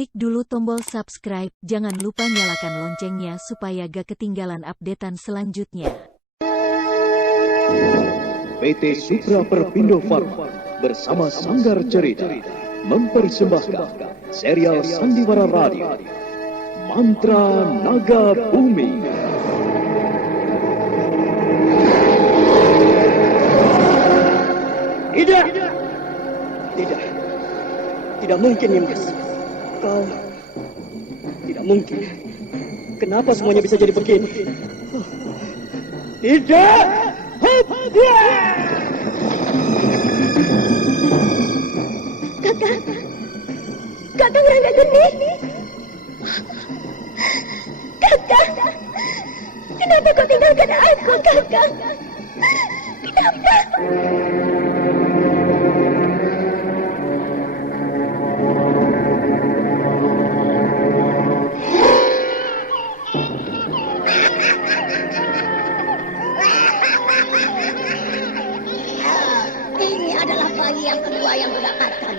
Klik dulu tombol subscribe, jangan lupa nyalakan loncengnya supaya gak ketinggalan updatean selanjutnya. PT Supra Perpindo Pharma bersama Sanggar Cerita mempersembahkan serial Sandiwara Radio Mantra Naga Bumi. Tidak mungkin, Nimas. Kau tidak mungkin. Kenapa semuanya bisa jadi begini? Tidak. Kakang Rangga Geni. Kakang, kenapa kau tinggalkan aku, Kakang? Kenapa? Ini adalah bayi yang kedua yang kudapatkan.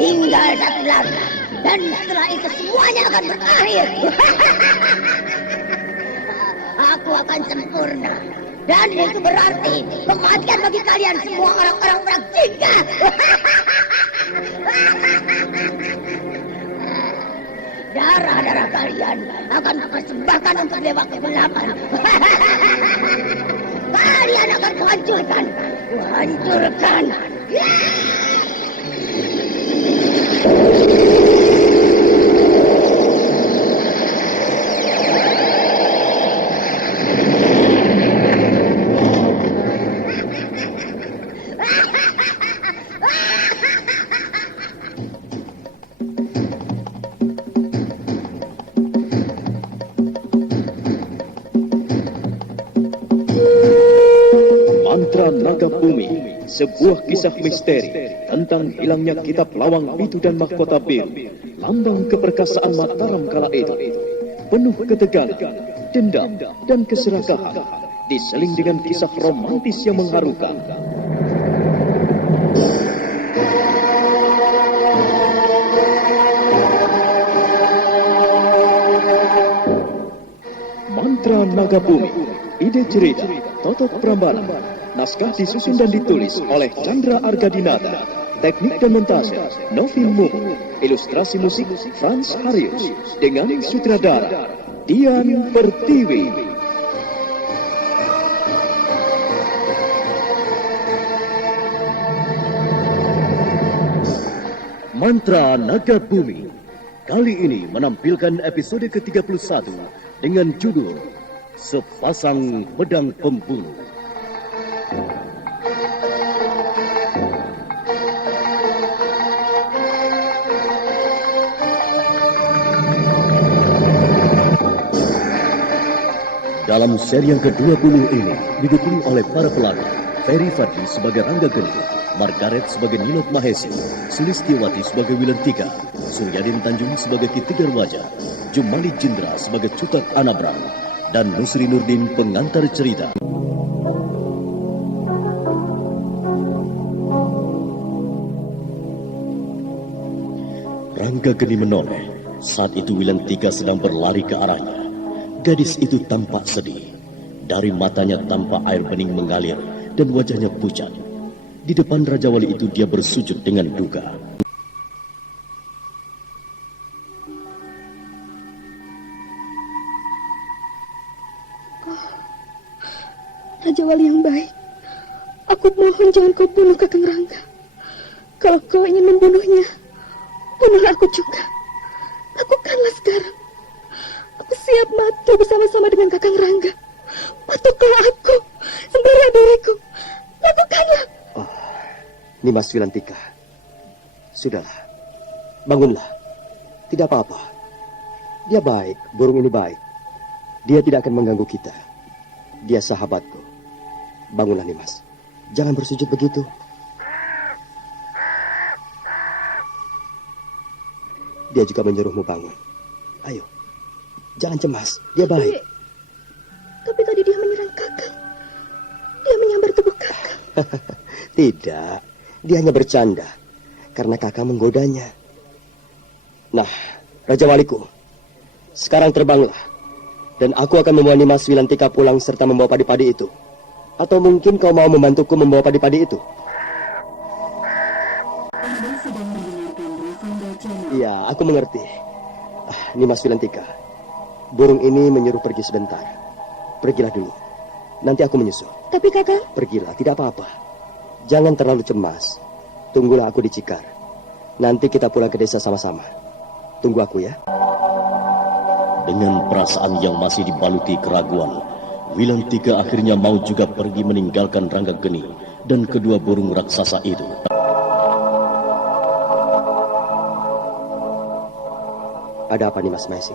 Tinggal satu lagi. Dan setelah itu semuanya akan berakhir. Aku akan sempurna. Dan itu berarti kematian bagi kalian semua orang-orang perang jingga. Darah-darah kalian akan kupersembahkan untuk dewa kegelapan. Kalian akan kuhancurkan. Kuhancurkan. Mantra Naga Bumi, sebuah kisah misteri tentang hilangnya kitab lawang pitu dan mahkota biru, lambang keperkasaan Mataram kala itu. Penuh ketegangan, dendam, dan keserakahan, diseling dengan kisah romantis yang mengharukan. Mantra Naga Bumi, ide cerita Totot Prambanan, naskah disusun dan ditulis oleh Chandra Argadinata, teknik dan montase Novin Mumu, ilustrasi musik Frans Harius, dengan sutradara Dian Pertiwi. Mantra Naga Bumi kali ini menampilkan episode ke-31 dengan judul Sepasang Pedang Pembuluh. Dalam seri yang ke-20 ini didukung oleh para pelakon Ferry Fadli sebagai Rangga Geni, Margaret sebagai Nilot Mahesi, Sulistiawati sebagai Wilentika, Suryadin Tanjung sebagai Ki Tigar Wajah, Jumali Jindra sebagai Cutak Anabrang, dan Nusri Nurdin pengantar cerita. Rangga Geni menoleh. Saat itu Wilentika sedang berlari ke arahnya. Gadis itu tampak sedih. Dari matanya tampak air bening mengalir dan wajahnya pucat. Di depan Raja Wali itu dia bersujud dengan duka. Raja Wali yang baik, aku mohon jangan kau bunuh Kakang Rangga. Kalau kau ingin membunuhnya, bunuhlah aku juga. Lakukanlah sekarang. Aku siap mati bersama-sama dengan Kakang Rangga. Patuklah aku, sembelih diriku. Lakukanlah. Oh, Nimas Wilantika. Sudahlah, bangunlah. Tidak apa-apa. Dia baik, burung ini baik. Dia tidak akan mengganggu kita. Dia sahabatku. Bangunlah Nimas. Jangan bersujud begitu. Dia juga menyuruhmu bangun. Ayo. Jangan cemas. Dia baik. Tapi tadi dia menyerang Kakang. Dia menyambar tubuh Kakang. Tidak. Dia hanya bercanda. Karena Kakang menggodanya. Nah, Raja Waliku, sekarang terbanglah. Dan aku akan membawa Nimas Wilantika pulang serta membawa padi-padi itu. Atau mungkin kau mau membantuku membawa padi-padi itu? Iya, aku mengerti. Nimas Wilantika, burung ini menyuruh pergi sebentar. Pergilah dulu. Nanti aku menyusul. Tapi Kakang... Pergilah, tidak apa-apa. Jangan terlalu cemas. Tunggulah aku di Cikar. Nanti kita pulang ke desa sama-sama. Tunggu aku ya. Dengan perasaan yang masih dibaluti keraguan, Wilantika akhirnya mau juga pergi meninggalkan Ranggageni dan kedua burung raksasa itu. Ada apa nih Mas Maisi?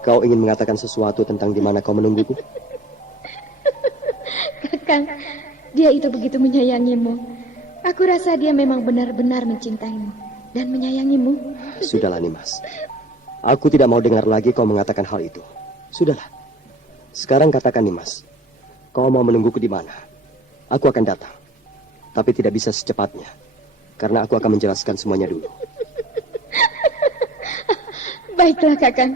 Kau ingin mengatakan sesuatu tentang di mana kau menungguku? Kakang, dia itu begitu menyayangimu. Aku rasa dia memang benar-benar mencintaimu dan menyayangimu. Sudahlah Nimas. Aku tidak mau dengar lagi kau mengatakan hal itu. Sudahlah. Sekarang katakan Nimas, kau mau menungguku di mana? Aku akan datang. Tapi tidak bisa secepatnya. Karena aku akan menjelaskan semuanya dulu. Baiklah Kakang.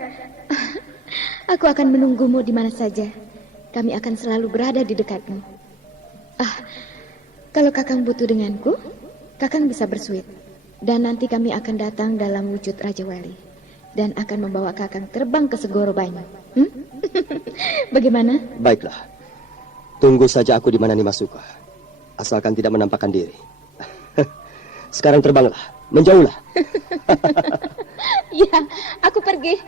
Aku akan menunggumu di mana saja. Kami akan selalu berada di dekatmu. Kalau Kakang butuh denganku, Kakang bisa bersuit. Dan nanti kami akan datang dalam wujud Raja Wali. Dan akan membawa Kakang terbang ke Segoro Banyu. Bagaimana? Baiklah. Tunggu saja aku di mana Nimas suka. Asalkan tidak menampakkan diri. Sekarang terbanglah. Menjauhlah. Ya, aku pergi.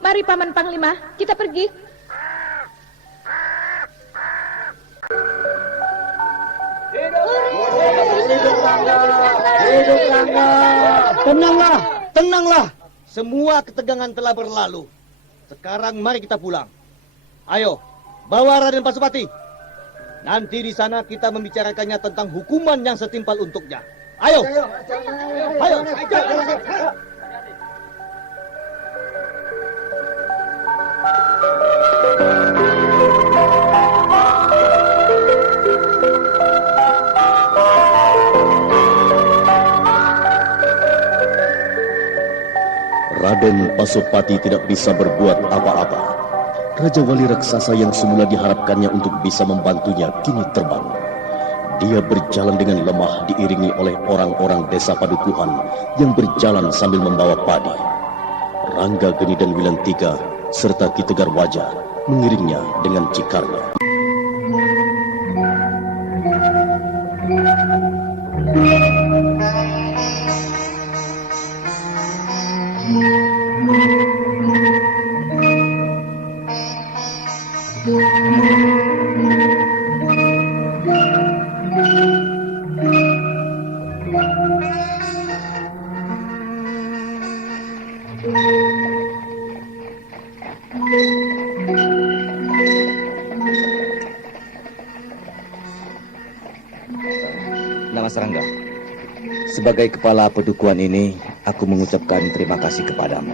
Mari Paman Panglima, kita pergi. Hidup Rangga! Tenanglah, tenanglah. Semua ketegangan telah berlalu. Sekarang mari kita pulang. Ayo, bawa Raden Pasupati. Nanti di sana kita membicarakannya tentang hukuman yang setimpal untuknya. Ayo. Ayo. Raden Pasopati tidak bisa berbuat apa-apa. Raja Wali raksasa yang semula diharapkannya untuk bisa membantunya kini terbang. Dia berjalan dengan lemah diiringi oleh orang-orang desa Padukuhan yang berjalan sambil membawa padi. Ranggageni dan Wilantika serta Ki Tegar Wajah mengiringnya dengan cikarnya. Nama Serangga. Sebagai kepala pedukuhan ini, aku mengucapkan terima kasih kepadamu.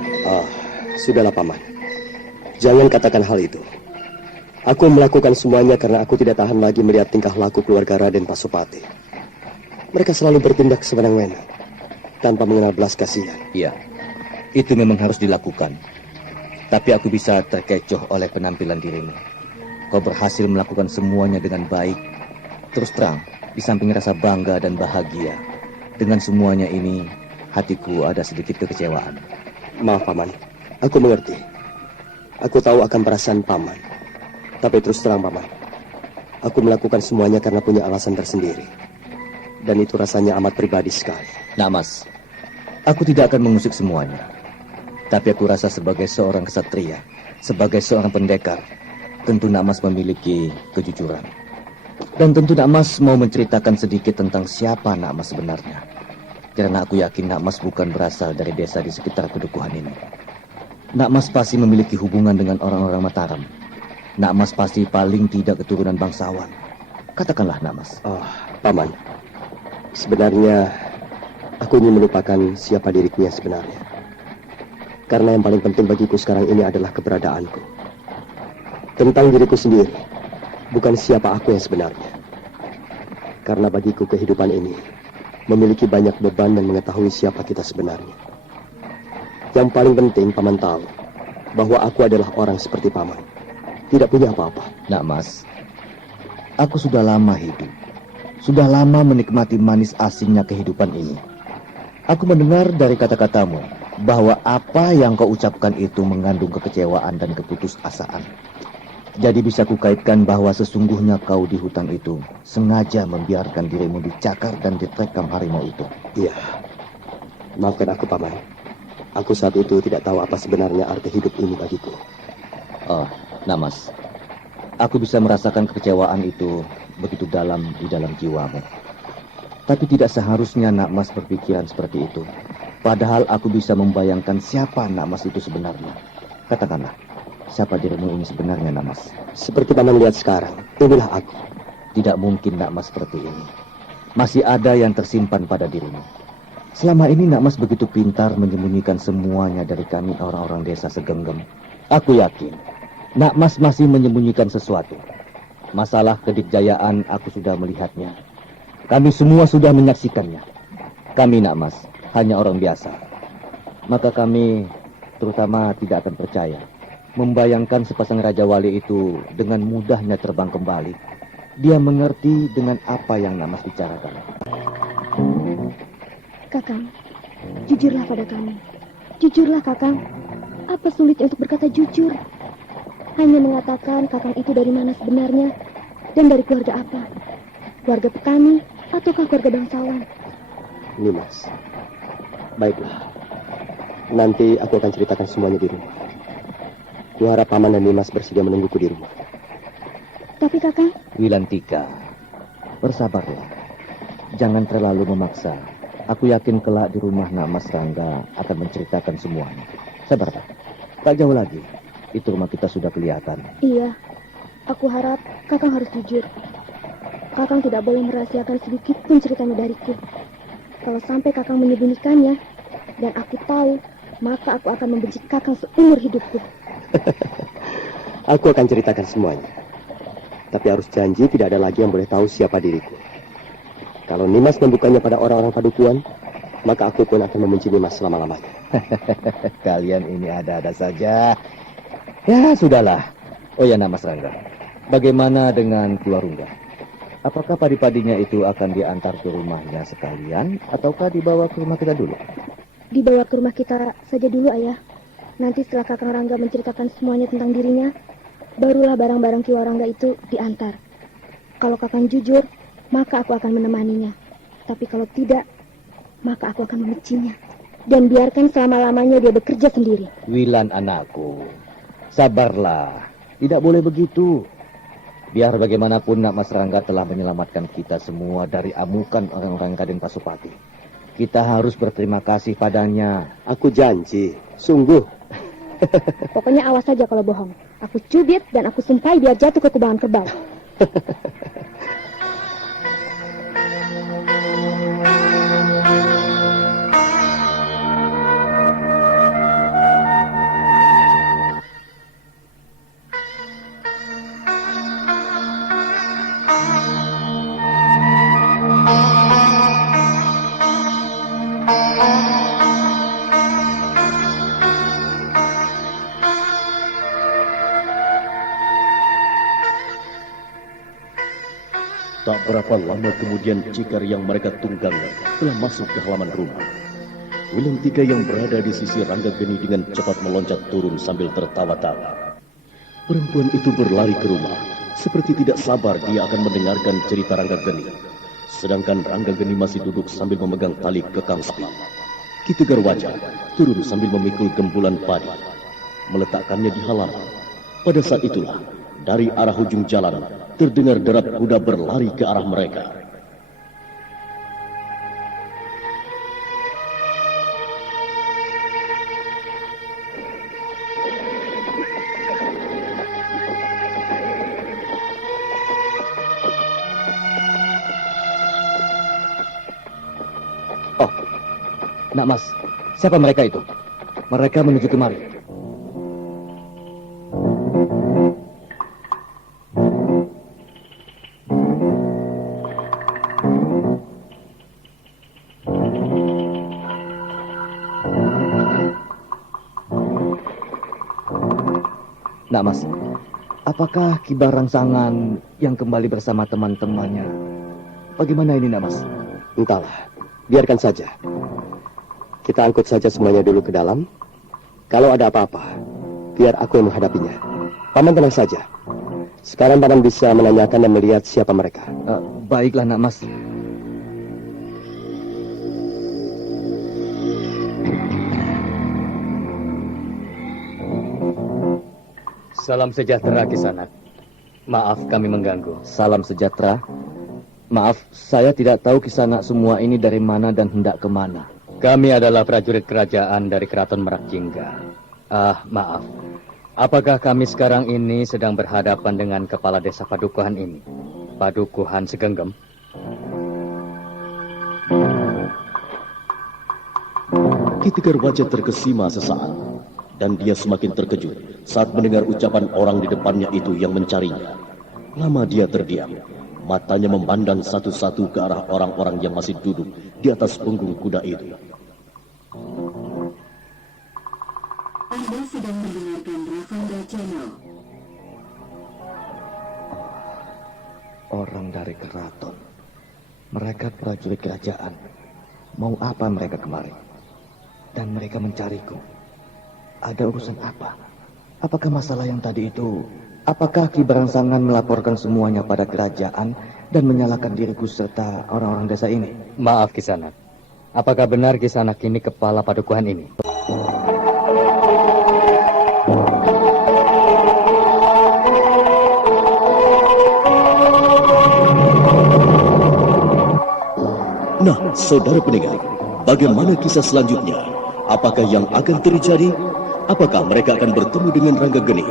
Sudahlah Paman. Jangan katakan hal itu. Aku melakukan semuanya karena aku tidak tahan lagi melihat tingkah laku keluarga Raden Pasopati. Mereka selalu bertindak sewenang-wenang, tanpa mengenal belas kasihan. Iya, itu memang harus dilakukan. Tapi aku bisa terkecoh oleh penampilan dirimu. Kau berhasil melakukan semuanya dengan baik. Terus terang, di samping rasa bangga dan bahagia, dengan semuanya ini, hatiku ada sedikit kekecewaan. Maaf Paman, aku mengerti. Aku tahu akan perasaan Paman. Tapi terus terang Paman, aku melakukan semuanya karena punya alasan tersendiri. Dan itu rasanya amat pribadi sekali. Nah Mas, aku tidak akan mengusik semuanya. Tapi aku rasa sebagai seorang kesatria, sebagai seorang pendekar, tentu Nak Mas memiliki kejujuran. Dan tentu Nak Mas mau menceritakan sedikit tentang siapa Nak Mas sebenarnya. Karena aku yakin Nak Mas bukan berasal dari desa di sekitar pedukuhan ini. Nak Mas pasti memiliki hubungan dengan orang-orang Mataram. Nak Mas pasti paling tidak keturunan bangsawan. Katakanlah Nak Mas. Paman, sebenarnya aku ingin melupakan siapa diriku yang sebenarnya. Karena yang paling penting bagiku sekarang ini adalah keberadaanku. Tentang diriku sendiri, bukan siapa aku yang sebenarnya. Karena bagiku kehidupan ini memiliki banyak beban dan mengetahui siapa kita sebenarnya. Yang paling penting paman tahu bahwa aku adalah orang seperti paman. Tidak punya apa-apa. Nak Mas, aku sudah lama hidup. Sudah lama menikmati manis asinnya kehidupan ini. Aku mendengar dari kata-katamu bahwa apa yang kau ucapkan itu mengandung kekecewaan dan keputusasaan. Jadi bisa kukaitkan bahwa sesungguhnya kau di hutan itu sengaja membiarkan dirimu dicakar dan diterkam harimau itu. Iya. Maafkan aku, paman. Aku saat itu tidak tahu apa sebenarnya arti hidup ini bagiku. Oh, nah Mas, aku bisa merasakan kekecewaan itu begitu dalam di dalam jiwamu. Tapi tidak seharusnya Nak Mas berpikiran seperti itu. Padahal aku bisa membayangkan siapa Nak Mas itu sebenarnya. Katakanlah, siapa dirimu ini sebenarnya, Nak Mas? Seperti paman lihat sekarang, inilah aku. Tidak mungkin Nak Mas seperti ini. Masih ada yang tersimpan pada dirimu. Selama ini Nak Mas begitu pintar menyembunyikan semuanya dari kami orang-orang desa Segenggam. Aku yakin Nak Mas masih menyembunyikan sesuatu. Masalah kedikjayaan aku sudah melihatnya. Kami semua sudah menyaksikannya. Kami Nak Mas hanya orang biasa. Maka kami terutama tidak akan percaya membayangkan sepasang Raja Wali itu dengan mudahnya terbang kembali. Dia mengerti dengan apa yang Nak Mas bicarakan. Kakang, jujurlah pada kami. Jujurlah, Kakang. Apa sulitnya untuk berkata jujur? Hanya mengatakan Kakang itu dari mana sebenarnya dan dari keluarga apa? Keluarga petani ataukah keluarga bangsawan? Nimas. Baiklah. Nanti aku akan ceritakan semuanya di rumah. Kuharap paman dan Nimas bersedia menungguku di rumah. Tapi Kakang, Wilantika, bersabarlah. Jangan terlalu memaksa. Aku yakin kelak di rumah Nak Mas Rangga akan menceritakan semuanya. Sabarlah. Tak jauh lagi. Itu rumah kita sudah kelihatan. iya. Aku harap Kakang harus jujur. Kakang tidak boleh merahasiakan sedikit pun ceritanya dariku. Kalau sampai Kakang menyembunyikannya, dan aku tahu, maka aku akan membenci Kakang seumur hidupku. Aku akan ceritakan semuanya. Tapi harus janji tidak ada lagi yang boleh tahu siapa diriku. Kalau Nimas membukanya pada orang-orang padukuan, maka aku pun akan membenci Nimas selama-lamanya. Kalian ini ada-ada saja. Ya, sudahlah. Oh ya, Nak Mas Rangga. Bagaimana dengan Keluarungga? Apakah padi-padinya itu akan diantar ke rumahnya sekalian, ataukah dibawa ke rumah kita dulu? Dibawa ke rumah kita saja dulu, Ayah. Nanti setelah Kakang Rangga menceritakan semuanya tentang dirinya, barulah barang-barang Ki Warangga itu diantar. Kalau Kakang jujur, maka aku akan menemaninya. Tapi kalau tidak, maka aku akan membencinya. Dan biarkan selama-lamanya dia bekerja sendiri. Wilan anakku, sabarlah. Tidak boleh begitu. Biar bagaimanapun Nak Mas Rangga telah menyelamatkan kita semua dari amukan orang-orang Raden Pasupati. Kita harus berterima kasih padanya. Aku janji, sungguh. Pokoknya awas saja kalau bohong. Aku cubit dan aku sumpahi biar jatuh ke kubangan kerbau. Tak berapa lama kemudian Cikar yang mereka tunggangi telah masuk ke halaman rumah. Wilantika yang berada di sisi Rangga Geni dengan cepat meloncat turun sambil tertawa-tawa. Perempuan itu berlari ke rumah, seperti tidak sabar dia akan mendengarkan cerita Rangga Geni. Sedangkan Rangga Geni masih duduk sambil memegang tali kekang sapi. Ki Tegar Wajah turun sambil memikul gembulan padi, meletakkannya di halaman. Pada saat itulah, dari arah ujung jalan, terdengar derap kuda berlari ke arah mereka. Oh, Nak Mas, siapa mereka itu? Mereka menuju kemari. Nak Mas, apakah Kibar Rangsangan yang kembali bersama teman-temannya? Bagaimana ini, Nak Mas? Entahlah, biarkan saja. Kita angkut saja semuanya dulu ke dalam. Kalau ada apa-apa, biar aku yang menghadapinya. Paman tenang saja. Sekarang Paman bisa menanyakan dan melihat siapa mereka. Baiklah, Nak Mas. Salam sejahtera, Kisanak. Maaf kami mengganggu. Salam sejahtera. Maaf, saya tidak tahu Kisanak semua ini dari mana dan hendak kemana. Kami adalah prajurit kerajaan dari Keraton Merak Jingga. Maaf. Apakah kami sekarang ini sedang berhadapan dengan kepala desa Padukuhan ini? Padukuhan Segenggam? Ki Tegar wajah terkesima sesaat, dan dia semakin terkejut saat mendengar ucapan orang di depannya itu yang mencarinya. Lama dia terdiam, matanya memandang satu-satu ke arah orang-orang yang masih duduk di atas punggung kuda itu. Anda sedang mendengarkan Ravanda Channel. Orang dari keraton. Mereka prajurit kerajaan. Mau apa mereka kemari? Dan mereka mencariku. Ada urusan apa? Apakah masalah yang tadi itu? Apakah Ki Rangsangan melaporkan semuanya pada kerajaan dan menyalahkan diriku serta orang-orang desa ini? Maaf, Kisanak. Apakah benar Kisanak ini kepala Padukuhan ini? Nah, saudara pendengar, bagaimana kisah selanjutnya? Apakah yang akan terjadi? Apakah mereka akan bertemu dengan Ranggageni?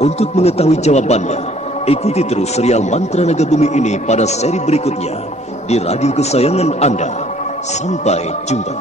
Untuk mengetahui jawabannya, ikuti terus serial Mantra Naga Bumi ini pada seri berikutnya di radio kesayangan Anda. Sampai jumpa.